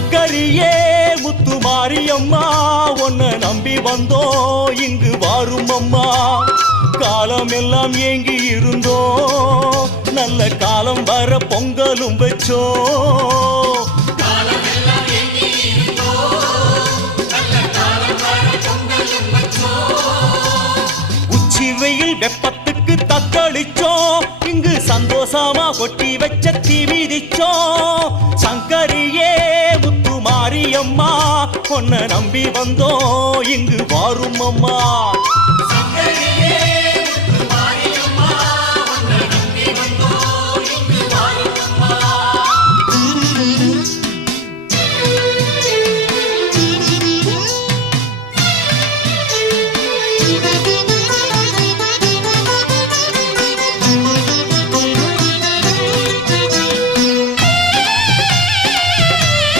சங்கரியே முத்து மாரியம்மா உன்னை நம்பி வந்தோ இங்கு வாரும் அம்மா. காலம் எல்லாம் ஏங்கி இருந்தோ நல்ல காலம் வர பொங்கலும் வச்சோ. உச்சி வெயில் வெப்பத்துக்கு தக்களிச்சோம் இங்கு சந்தோஷமா கொட்டி வச்ச தீ மிதிச்சோம். சங்கரியே முத்து மாரியம்மா உன்னை நம்பி வந்தோம் இங்கு வாரும் அம்மா.